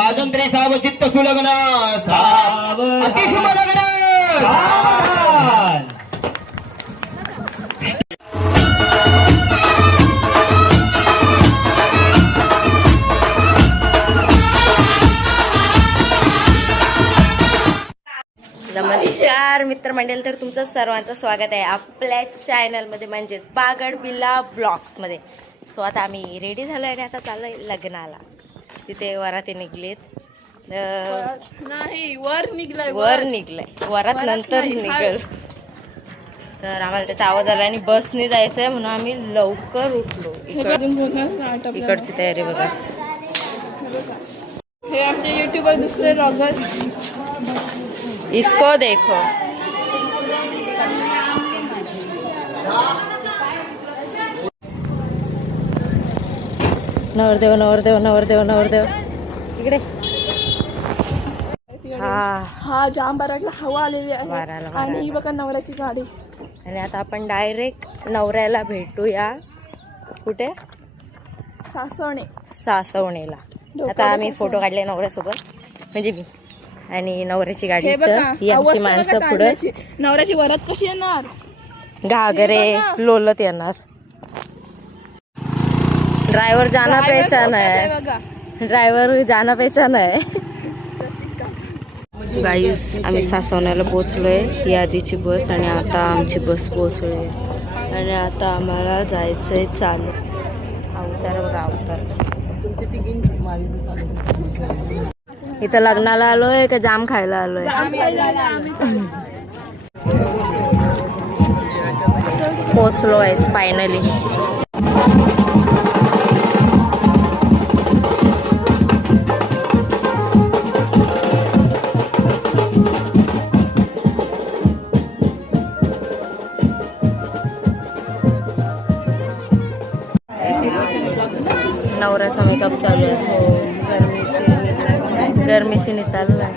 स्वातंत्र्य साव चित्त सुलग्न अतिशुभ लग्न. नमस्कार मित्रमंडळी, तर तुमचं सर्वांचं स्वागत आहे आपल्या चॅनलमध्ये म्हणजेच बागड बिल्ला ब्लॉग्समध्ये. सो आता आम्ही रेडी झालो आणि आता चाललोय लग्नाला. तिथे वराती निघलीत, नाही वर निघलाय, वरात नंतर निघल. तर आम्हाला त्याचा आवाज आला आणि बसने जायचंय म्हणून आम्ही लवकर उठलो. इकडची तयारी बघा. हे आमचे युट्यूबर दुसरे ब्लॉगर. इसको देखो, नवरदेव नवरदेव नवरदेव नवरदेव इकडे. हा जाम बाराला हवा आलेली आहे आणि ही बघा नवऱ्याची गाडी. आणि आता आपण डायरेक्ट नवऱ्याला भेटूया. कुठे? सासवणेला. आता आम्ही फोटो काढले नवऱ्यासोबत, म्हणजे मी आणि नवऱ्याची गाडी. ही आमची माणसं पुढे. नवऱ्याची वरात कशी येणार? घागरे लोलत येणार. ड्रायव्हर जाना पहचान आहे, ड्रायव्हर जाना पहचान आहे. गाईस, आम्ही सासवण्याला पोहोचलोय. ही आधीची बस आणि आता आमची बस पोहोचलोय आणि आता आम्हाला जायचंय चालू. अवतार बघा, अवतार. इथं लग्नाला आलोय का जाम खायला आलोय? पोहोचलोय फायनली. नवऱ्याचा मेकअप चालू आहे. गरमीशी निघालो आहे.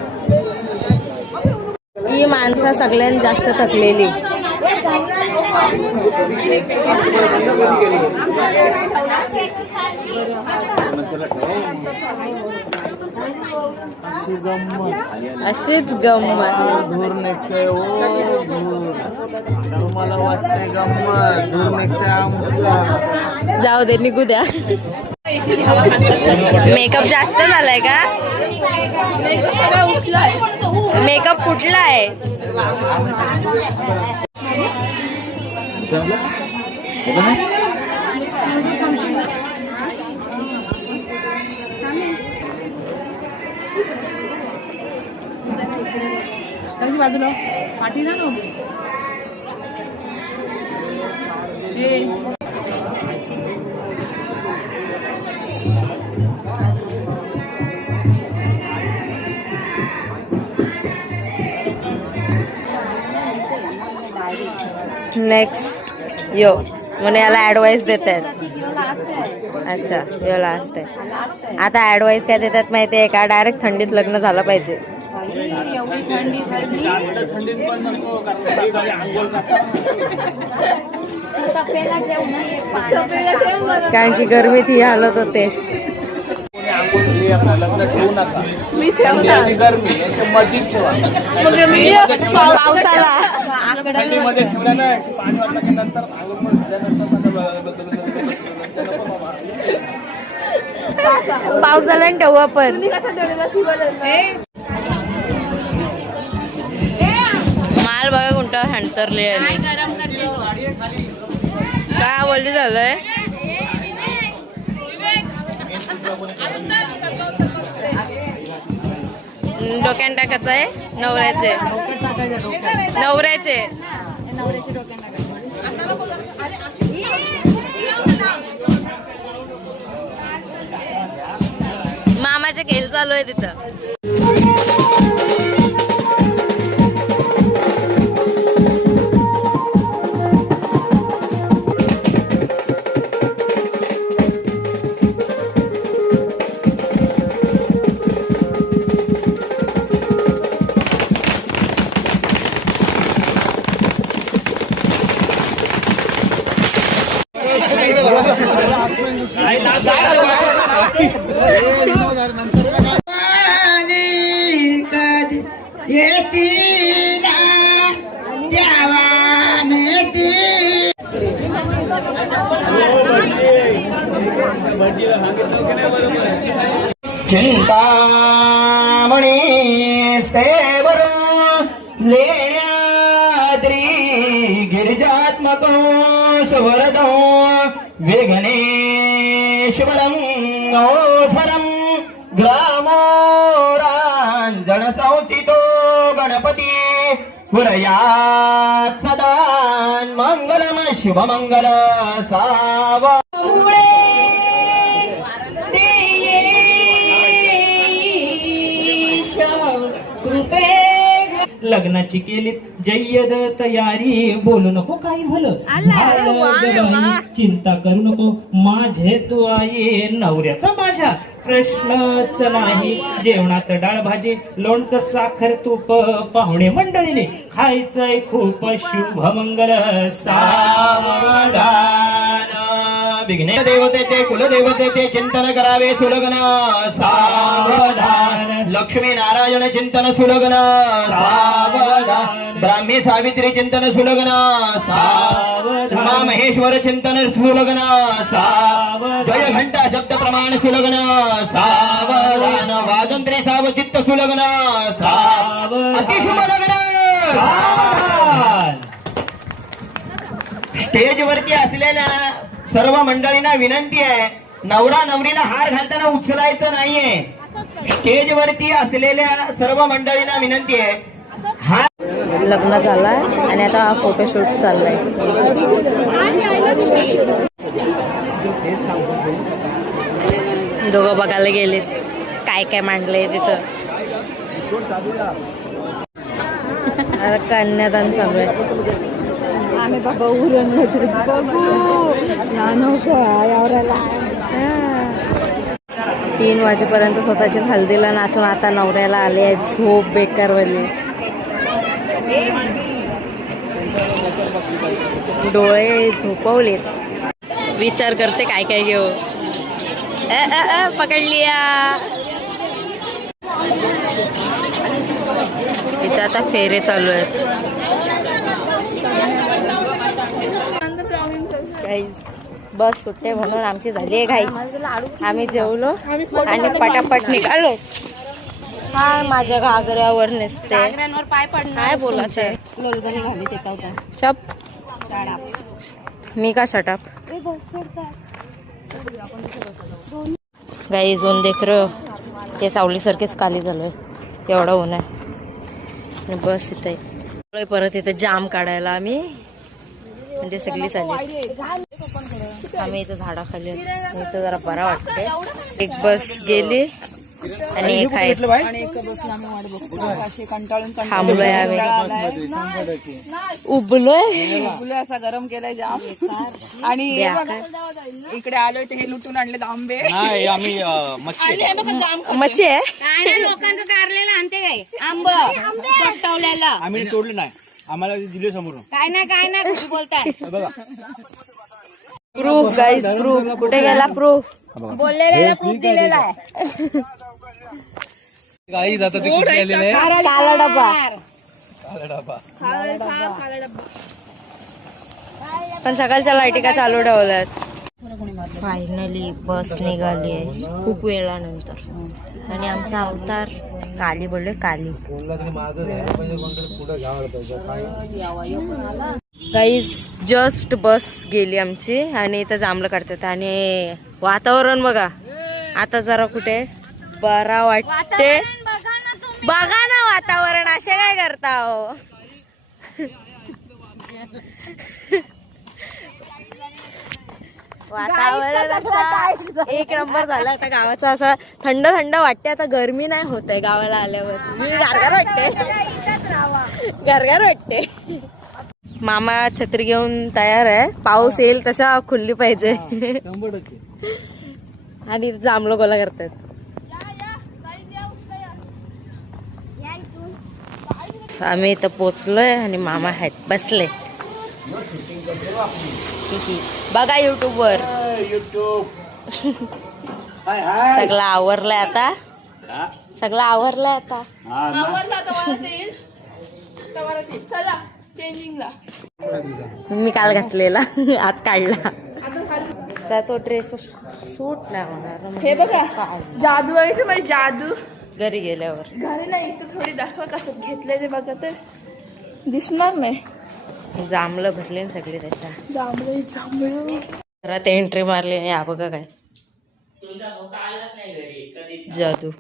ही माणसं सगळ्यांत जास्त थकलेली. अशीच गंमत. धूर निघते मला वाटते गंमत. धूर निघते आमचा. जाऊ दे, निघू द्या. मेकअप जास्त झालाय का? मेकअप फुटलाय. बाजूला पाठी ना. नेक्स्ट यो म्हणे याला ऍडवाइस देत आहेत. अच्छा, यो लास्ट आहे. आता ऍडवाइस काय देतात माहिती आहे का? डायरेक्ट थंडीत लग्न झालं पाहिजे. कारण की गरमीत ही हालत होते. पावसाला पावसाला ठेवू आपण. माल बघा कोणता हंतरले. काय बोलली झालंय? डोक्यान टाकायचं आहे नवऱ्याचे. मामाचे खेळ चालू आहे तिथं. चिंतामणी स्तेवर लेण्याद्री गिरिजात्मक सुवरदो विघ्नेश्वरं ओधरं ग्रामोराञ्जन संचितो गणपती पुरयात् सदा मंगलम शुभमंगल साव लग्नाची केली जय्यद तयारी बोलू नको काही भलं झालं जवाई, चिंता करू नको माझे तू आई नवऱ्याचा माझ्या प्रश्नच नाही जेवणात डाळ भाजी लोणचं साखर तूप पाहुणे मंडळीने खायचंय खूप शुभमंगल सावधान विघ्न देवतेचे कुलदेवतेचे चिंतन करावे सुलग्न सावधान लक्ष्मी नारायण चिंतन सुलग्न सावधान ब्राह्मी सावित्री चिंतन सुलग्न सावधान उमा महेश्वर चिंतन सुलग्न सावधान जय घंटा शब्द प्रमाण सुलग्न सावधान वादंत्री साव चित्त सुलग्न सावधान अतिशुभ लग्न सावधान. स्टेज वरती असलेल्या सर्व मंडळींना विनंती आहे नवरा नवरीला हार घालताना उचलायचं नाहीये. स्टेज वरती असलेल्या सर्व मंडळींना विनंती आहे हार लग्न झालंय आणि आता फोटोशूट चाललंय. दोघं बघायला गेलेत काय काय मांडलंय तिथं. आता कन्यादान चालू आहे. आम्ही बाबा उरण बघू यावराला 3 वाजेपर्यंत स्वतःच्या हल्दीला नाचून आता नवऱ्याला आले आहेत झोप बेकारवाली. डोळे झोपवलेत. विचार करते काय काय घेऊ. पकडलिया इथं आता फेरे चालू आहेत. बस सुट्टे म्हणून आमची झाली आहे घाई. आम्ही जेवलो आणि पटापट निघालो. हा माझ्या घागऱ्यावर नसते पाय पडणार. काय बोलायचं चप मी का शटाप गाई जोन देख र ते सावलीसारखेच खाली झालोय. एवढा ऊन आहे आणि बस इथे परत इथे जाम काढायला आम्ही म्हणजे सगळी चालली. आम्ही इथं झाडाखाली इथं जरा बरा वाटते. एक बस गेली आणि एक आहे थांबलोय आम्ही. उबलोय असा गरम केलाय जाम आणि इकडे आलोय ते हे लुटून आणले आंबे. मच्छी आहे लोकांचं कारलेलं आणते काय आंब पटवलेला आम्ही तोडलं नाही आम्हाला दिले समोर. काय नाही कुठे बोलताय प्रूफ गाईज प्रूफ. कुठे गेला प्रूफ. बोललेला प्रूफ दिलेला आहे. काही जातात ते कुठे आलेले काला डबा. पण सकाळच्या लाईटी का चालू ठेवल्यात. फायनली बस निघाली आहे खूप वेळानंतर आणि आमचा अवतार काली बोलले काली. गाईज जस्ट बस गेली आमची आणि इथं जांभळं काढतात आणि वातावरण बघा आता जरा कुठे बरा वाटते. बघा ना वातावरण असे काय करता हो. वातावरण असं एक नंबर झालं. आता गावाचा असा थंड थंड वाटते. आता गरमी नाही होत आहे गावाला आल्यावर. मी गारगार वाटते गारगार वाटते. मामा छत्री घेऊन तयार आहे. पाऊस येईल तसा खुलली पाहिजे. आणि जांभळं गोला करतात. आम्ही इथं पोचलोय आणि मामा आहेत बसले. बघा युट्यूब वर सगळं आवरलंय आता. सगळं आवरलंय आता. मी काल घातलेला आज काढला. असा तो ड्रेस सूट नाही होणार. हे बघा जादू आहे की म्हणजे जादू. घरी गेल्यावर घरी नाही तर थोडी दाखवा कसं घेतलंय ते बघा तर दिसणार नाही. जांभळं भरले ना सगळे त्याच्या. जांभळे जांभळे घरात एंट्री मारली आणि हा बघा काय जादू.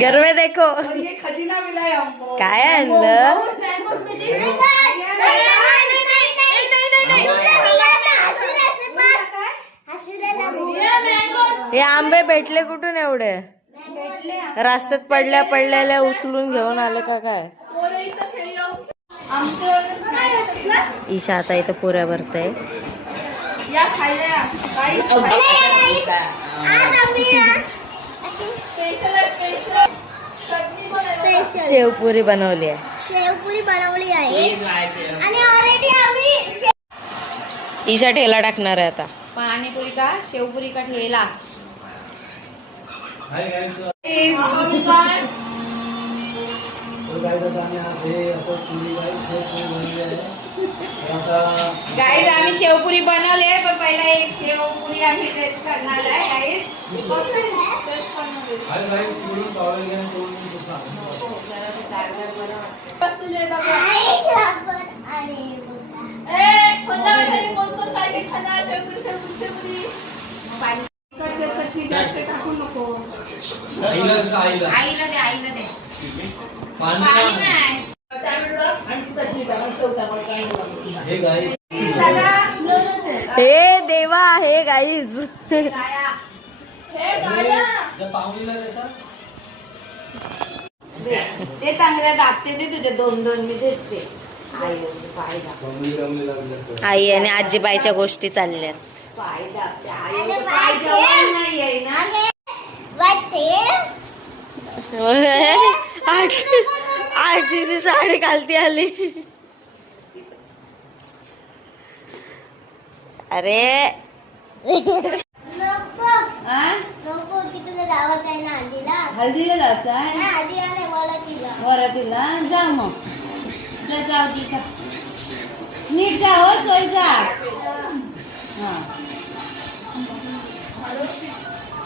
घर में देखो काय आणलं. हे आंबे भेटले कुठून एवढे. रस्त्यात पडलेल्या उचलून घेऊन आले का काय. ईशा आता इथं पुऱ्या भरतय. शेवपुरी बनवली आहे. शेवपुरी बनवली आहे आणि ऑलरेडी आम्ही ईशा ठेला टाकणार आहे आता. पाणीपुरी का शेवपुरी का ठेला. गाईज आम्ही शेवपुरी बनवले पण पहिला एक शेवपुरी आम्ही टेस्ट करणार आहे. आईला दे पाणी नाही. हे देवा हे गाईज. ते चांगलं दाबते ते तुझे 2-2 मी देते. आई आणि आजीबाईच्या गोष्टी चालल्यात. पाय दाबते आई पाय जवळ नाही आहे ना. आजीची साडी घालती आली. अरे नको तिकडे गावात आहे ना हल्दीला. हल्दीला जायचं आहे. हल्दीला नाही वरातीला. वरातीला जा मग. जाऊ तिचा नीट जा हो सोय जा. हा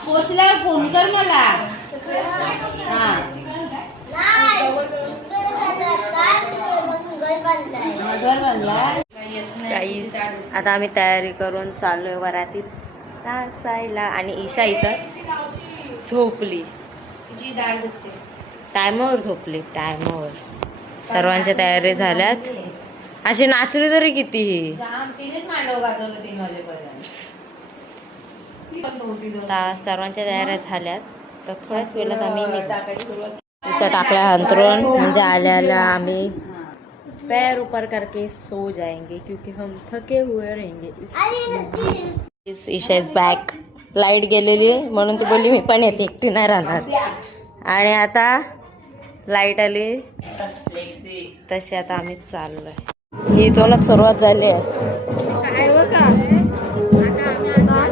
पोचल्यावर फोन कर मला. हा घर बांधला. गाईज आता आम्ही तयारी करून चाललोय वरातीत नाचायला. आणि ईशा इथं झोपली. तुझी दाढ दुखते. टायमावर झोपली टायमावर. सर्वांच्या तयारी झाल्यात. अशी नाचली तरी किती. तिनेच मांडव घातवलं 3 वाजेपर्यंत. सर्वांच्या तयाऱ्या झाल्यात तर थोड्याच वेळात आम्ही इथं टाकल्या अंतरून. म्हणजे आल्या आम्ही पैर ऊपर करके सो जाएंगे क्योंकि हम थके हुए रहेंगे. Isha is back. लाईट गेलेली आहे म्हणून ती बोलली मी पण येते एकटी नाही राहणार. आणि आता लाईट आली तशी आता आम्ही चाललोय. ही इथूनच सुरुवात झाली आहे. काय बघा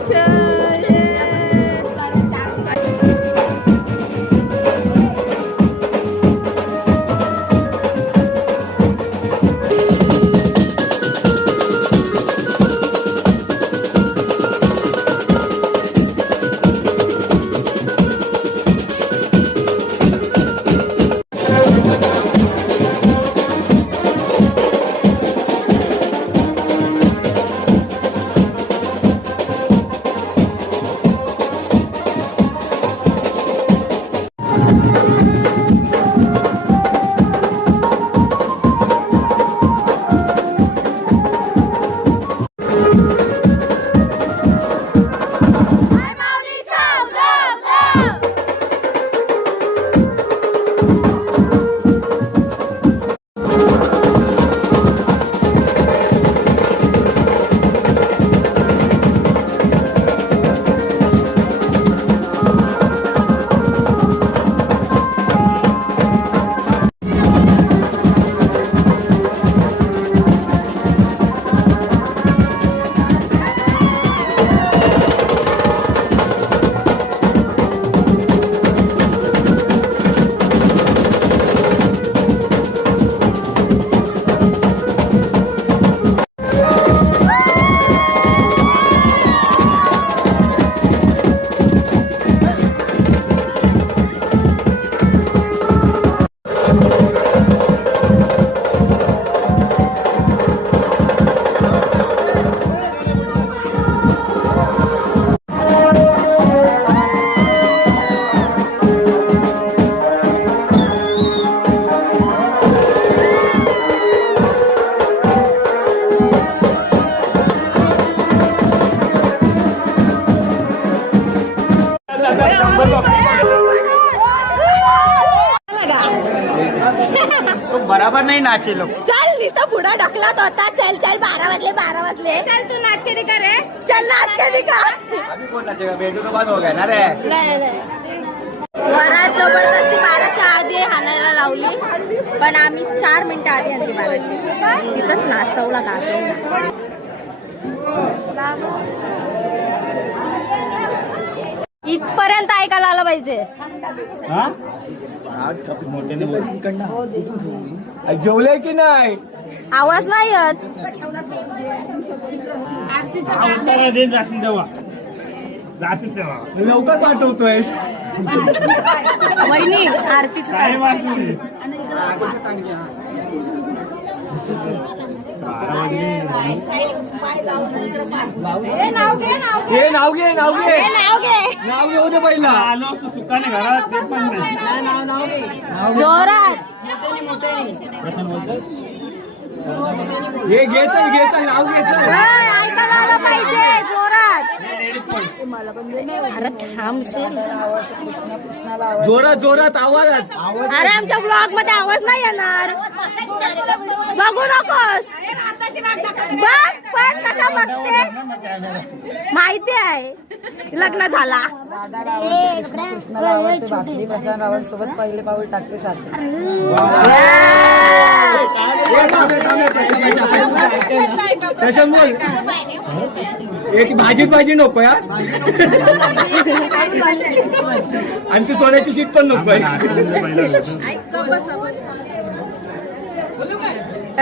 आता तो बराबर नहीं नाचे लोग. चल नुसतं पुढे ढकलत होता. चल चल 12 वाजले. चल तू नाच के दिखा रे. चल नाच के दिखा. अभी कौन नाचेगा? बेटू तो बंद हो गया ना रे. वरात जबरदस्ती 12च्या आधी हाणायला लावली, पण आम्ही 4 मिनिटं आधी आणली 12ची. तिथंच नाचवला. इथपर्यंत ऐकायला आलं पाहिजे. जेवले की नाही? आवाज नाही येत. लवकर पाठवतोय. वहिनी आरतीचं नाव घे. नाव घेऊ दे पहिला. आलो असतो सुखाने घरात ते पण नाही. जोरात हे घ्यायचं नाव घ्यायचं. ऐकायला आलं पाहिजे जोरात. अरे थांबशील. जोरात आवाज. अरे आमच्या ब्लॉग मध्ये आवाज नाही येणार. बघू नकोस. बघ पण कसा बघते. माहिती आहे लग्न झाला. सोबत पहिले पाऊल टाकते सासू. एक भाजी नको या. आणि ती सोन्याची शीट पण नको.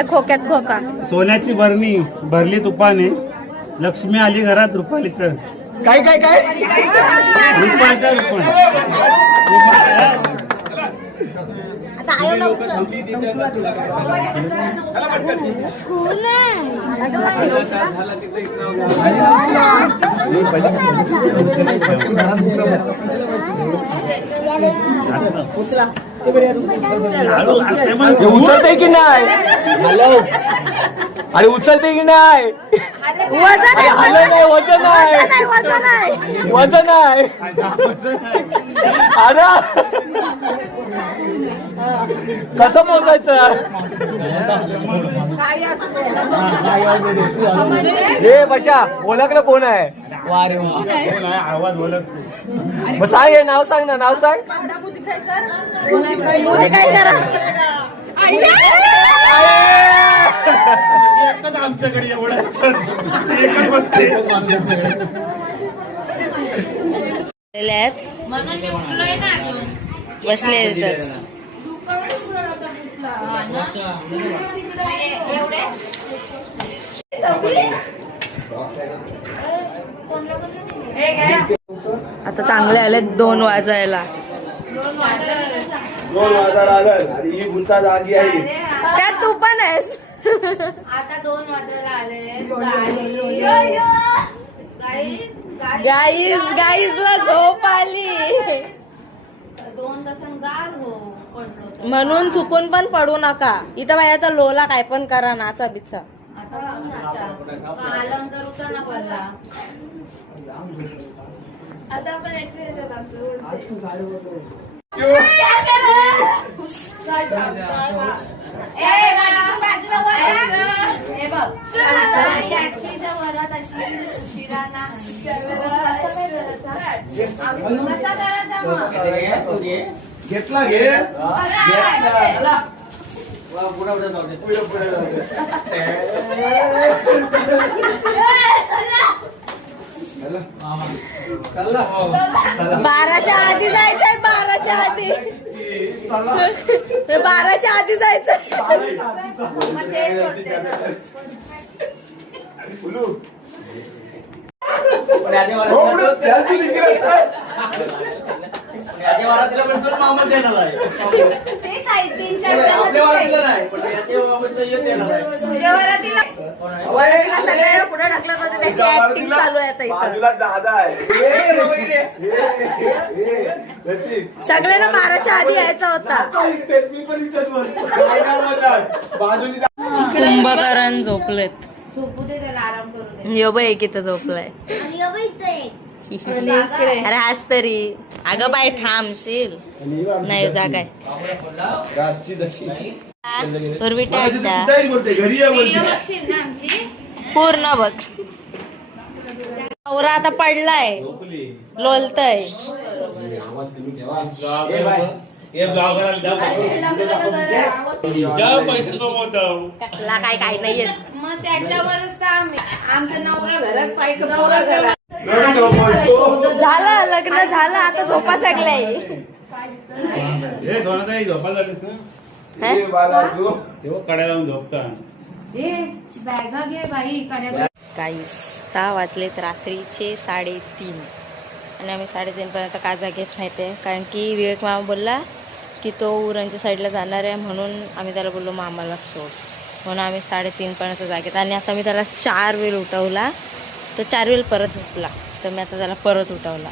खोक्यात खोका. सोन्याची बरणी भरली तुपाने, लक्ष्मी आली घरात रुपालीचं. काय रुपालीचं रुपण. उचलते की नाही? हॅलो. अरे उचलते की नाही? वजन आहे. अरे कसं पोचायचं? हे बशा ओळखलं कोण आहे? वा रे वा. आवाज बोलत मग सांग हे नाव सांग ना. नाव सांग. काय करा. एकच आमच्याकडे एवढं एकच बघते. बसले आता चांगले आले 2 वाजायला. 2 वाजायला आलं आणि ही गुंता जागी आहे. त्यात तू पण आहेस. आता 2 वाजायला आले. गाईजला झोप आली. 2 तासां गार पडलो. म्हणून चुकून पण पडू नका. इथं बाई आता लोला काय पण करा. नाचा बिचा. आता अलंकार उठाना पडला. आता आपण याची जर वरात अशी उशिराना कसा करायचा मग? घेतला घे. बाराच्या आधी जायचंय. 12च्या आधी. 12च्या आधी जायचंय. मग तेच बोलते. तेच आहे 3-4 सगळ्यांना पुढे ढकलत होते. त्याची ऍक्टिंग चालू आहे आता इथं. सगळ्यांना 12च्या आधी यायचा होता. कुंभकर्ण झोपलेत. झोपू दे त्याला, आराम करू दे. यो बाई किती झोपलाय. आणि यो बाई इथं एक. अरे हाच तरी. अगं बाय थांबशील नाही जागा आहे तर घरी ये बोलते पूर्ण बघ नवरा आता पडलाय लोलतय कसला काय काय नाही येत मग त्याच्यावरच तर आम्ही आमचा नवरा घरात पाहिजे नवरा घरात झालं लग्न झालं आता झोपा सगळे झोपा झालीस ना तेव्हा कड्या लावून झोपता बॅगा घे बाई कडे काहीच 6 वाजलेत रात्रीचे 3:30 आणि आम्ही 3:30 पर्यंत का जागेत माहिती कारण की विवेक मामा बोलला की तो उरणच्या साईडला जाणार आहे म्हणून आम्ही त्याला बोललो मामाला सोड म्हणून आम्ही 3:30 पर्यंत जागेत आणि आता मी त्याला 4 वेळ उठवला तो 4 वेळ परत झोपला तर मी आता त्याला परत उठवला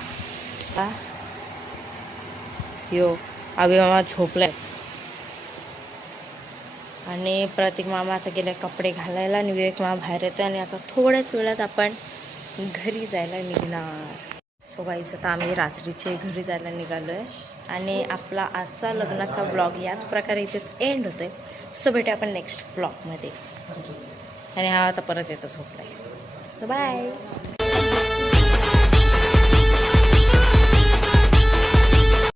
यो अभि मामा झोपलाय आणि प्रतीक मामा आता गेले कपडे घालायला आणि विवेक मामा बाहेर येतो आणि आता थोड्याच वेळात आपण घरी जायला निघणार सो गाईस आता आम्ही रात्रीचे घरी जायला निघालो आहे आणि आपला आजचा लग्नाचा ब्लॉग याच प्रकारे इथेच एंड होतोय सो भेटू आपण नेक्स्ट ब्लॉगमध्ये आणि हा आता परत येतो झोपलाय बाय